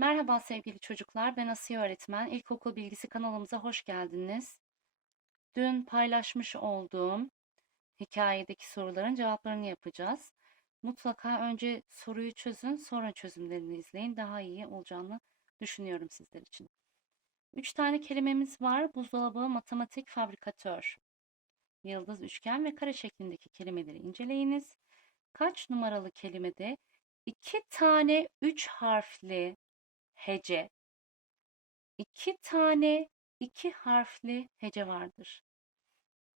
Merhaba sevgili çocuklar, ben Asiye öğretmen. İlkokul Bilgisi kanalımıza hoş geldiniz. Dün paylaşmış olduğum hikayedeki soruların cevaplarını yapacağız. Mutlaka önce soruyu çözün, sonra çözümlerini izleyin. Daha iyi olacağını düşünüyorum sizler için. Üç tane kelimemiz var. Buzdolabı, matematik, fabrikatör. Yıldız, üçgen ve kare şeklindeki kelimeleri inceleyiniz. Kaç numaralı kelimede iki tane üç harfli hece. İki tane iki harfli hece vardır.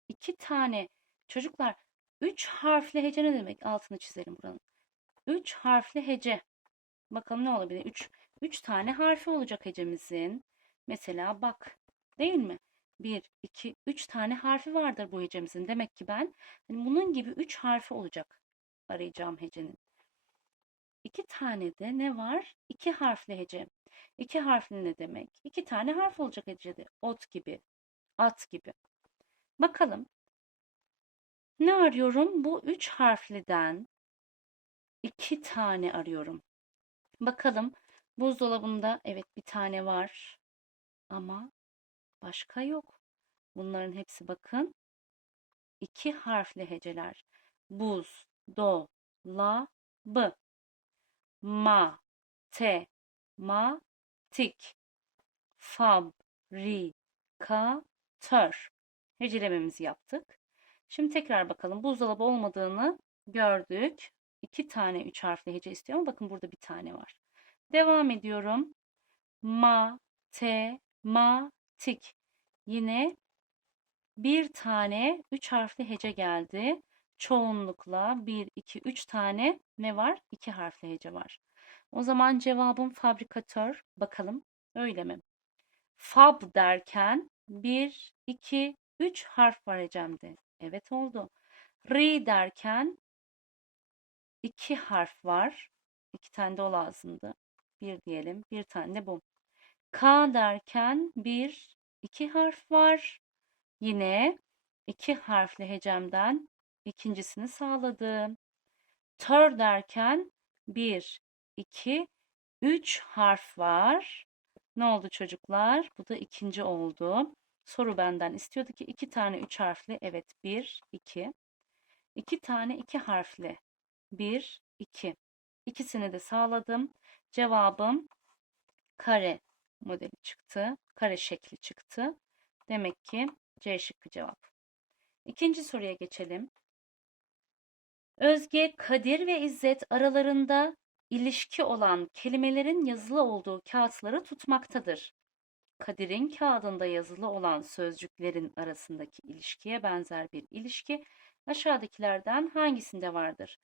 İki tane çocuklar üç harfli hece ne demek? Altını çizelim buranın. Üç harfli hece. Bakalım ne olabilir? Üç, üç tane harfi olacak hecemizin. Mesela bak değil mi? Bir, iki, üç tane harfi vardır bu hecemizin. Demek ki ben hani bunun gibi üç harfi olacak arayacağım hecenin. İki tane de ne var? İki harfli hece. İki harfli ne demek? İki tane harf olacak hecede. Ot gibi, at gibi. Bakalım. Ne arıyorum? Bu üç harfliden iki tane arıyorum. Bakalım. Buzdolabında evet bir tane var. Ama başka yok. Bunların hepsi bakın. iki harfli heceler. Buz, do, la, b ma, te, ma, tik, fab, ri, ka, tör. Hecelememizi yaptık. Şimdi tekrar bakalım. Buzdolabı olmadığını gördük. İki tane üç harfli hece istiyor ama bakın burada bir tane var. Devam ediyorum. Ma, te, ma, tik. Yine bir tane üç harfli hece geldi çoğunlukla 1, 2, 3 tane ne var? 2 harfli hece var. O zaman cevabım fabrikatör. Bakalım öyle mi? Fab derken 1, 2, 3 harf var hecemde. Evet oldu. Ri derken 2 harf var. 2 tane de o lazımdı. Bir diyelim. Bir tane de bu. K derken 1, 2 harf var. Yine 2 harfli hecemden ikincisini sağladım. Tör derken 1, 2, 3 harf var. Ne oldu çocuklar? Bu da ikinci oldu. Soru benden istiyordu ki iki tane üç harfli. Evet 1, 2. İki tane iki harfli. 1, 2. İkisini de sağladım. Cevabım kare modeli çıktı. Kare şekli çıktı. Demek ki C şıkkı cevap. İkinci soruya geçelim. Özge, Kadir ve İzzet aralarında ilişki olan kelimelerin yazılı olduğu kağıtları tutmaktadır. Kadir'in kağıdında yazılı olan sözcüklerin arasındaki ilişkiye benzer bir ilişki aşağıdakilerden hangisinde vardır?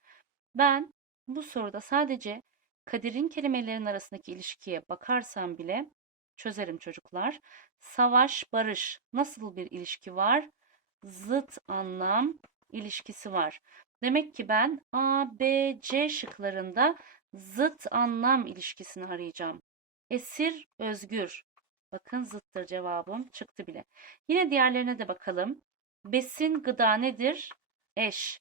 Ben bu soruda sadece Kadir'in kelimelerin arasındaki ilişkiye bakarsam bile çözerim çocuklar. Savaş, barış nasıl bir ilişki var? Zıt anlam ilişkisi var. Demek ki ben A, B, C şıklarında zıt anlam ilişkisini arayacağım. Esir, özgür. Bakın zıttır cevabım çıktı bile. Yine diğerlerine de bakalım. Besin, gıda nedir? Eş.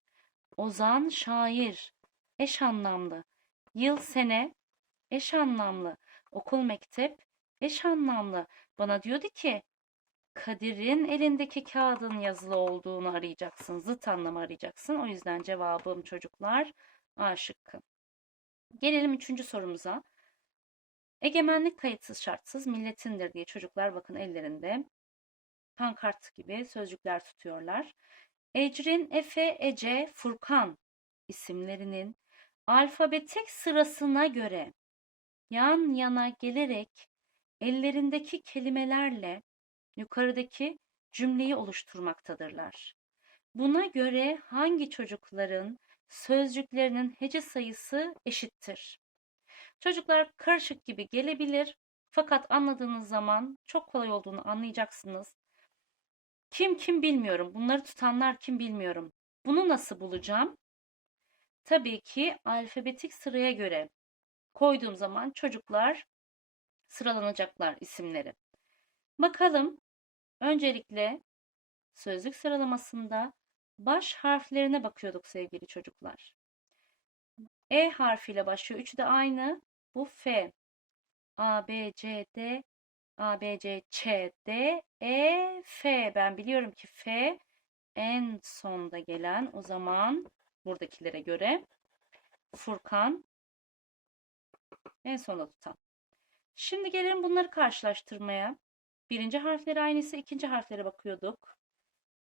Ozan, şair. Eş anlamlı. Yıl, sene. Eş anlamlı. Okul, mektep. Eş anlamlı. Bana diyordu ki Kadir'in elindeki kağıdın yazılı olduğunu arayacaksın. Zıt anlamı arayacaksın. O yüzden cevabım çocuklar A şıkkı. Gelelim üçüncü sorumuza. Egemenlik kayıtsız şartsız milletindir diye çocuklar bakın ellerinde pankart gibi sözcükler tutuyorlar. Ecrin, Efe, Ece, Furkan isimlerinin alfabetik sırasına göre yan yana gelerek ellerindeki kelimelerle yukarıdaki cümleyi oluşturmaktadırlar. Buna göre hangi çocukların sözcüklerinin hece sayısı eşittir? Çocuklar karışık gibi gelebilir fakat anladığınız zaman çok kolay olduğunu anlayacaksınız. Kim kim bilmiyorum. Bunları tutanlar kim bilmiyorum. Bunu nasıl bulacağım? Tabii ki alfabetik sıraya göre koyduğum zaman çocuklar sıralanacaklar isimleri. Bakalım Öncelikle sözlük sıralamasında baş harflerine bakıyorduk sevgili çocuklar. E harfiyle başlıyor. Üçü de aynı. Bu F. A, B, C, D, A, B, C, Ç, D, E, F. Ben biliyorum ki F en sonda gelen o zaman buradakilere göre Furkan en sonda tutan. Şimdi gelelim bunları karşılaştırmaya. Birinci harfleri aynısı, ikinci harflere bakıyorduk.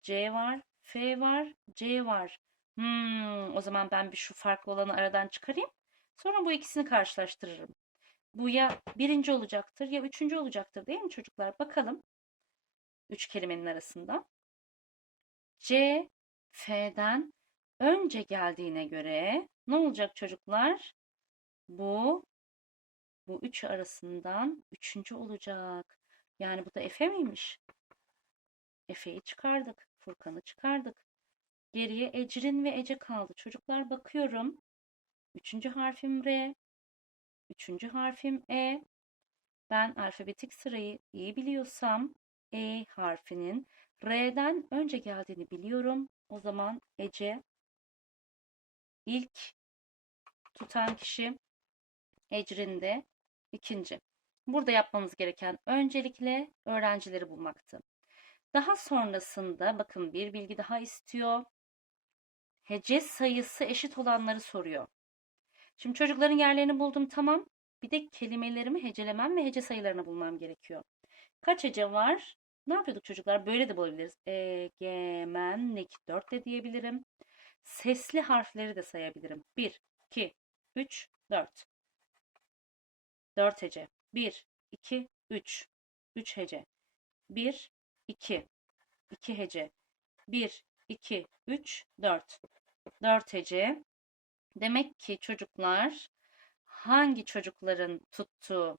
C var, F var, C var. Hmm, o zaman ben bir şu farklı olanı aradan çıkarayım. Sonra bu ikisini karşılaştırırım. Bu ya birinci olacaktır ya üçüncü olacaktır değil mi çocuklar? Bakalım. Üç kelimenin arasında. C, F'den önce geldiğine göre ne olacak çocuklar? Bu bu üç arasından üçüncü olacak. Yani bu da Efe miymiş? Efe'yi çıkardık. Furkan'ı çıkardık. Geriye Ecrin ve Ece kaldı. Çocuklar bakıyorum. Üçüncü harfim R. Üçüncü harfim E. Ben alfabetik sırayı iyi biliyorsam E harfinin R'den önce geldiğini biliyorum. O zaman Ece ilk tutan kişi Ecrin de ikinci. Burada yapmamız gereken öncelikle öğrencileri bulmaktı. Daha sonrasında bakın bir bilgi daha istiyor. Hece sayısı eşit olanları soruyor. Şimdi çocukların yerlerini buldum tamam. Bir de kelimelerimi hecelemem ve hece sayılarını bulmam gerekiyor. Kaç hece var? Ne yapıyorduk çocuklar? Böyle de bulabiliriz. Egemenlik 4 de diyebilirim. Sesli harfleri de sayabilirim. 1, 2, 3, 4. 4 hece. 1, 2, 3. 3 hece. 1, 2. 2 hece. 1, 2, 3, 4. 4 hece. Demek ki çocuklar hangi çocukların tuttuğu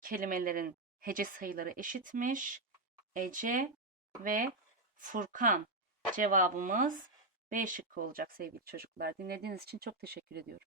kelimelerin hece sayıları eşitmiş? Ece ve Furkan. Cevabımız B şıkkı olacak sevgili çocuklar. Dinlediğiniz için çok teşekkür ediyorum.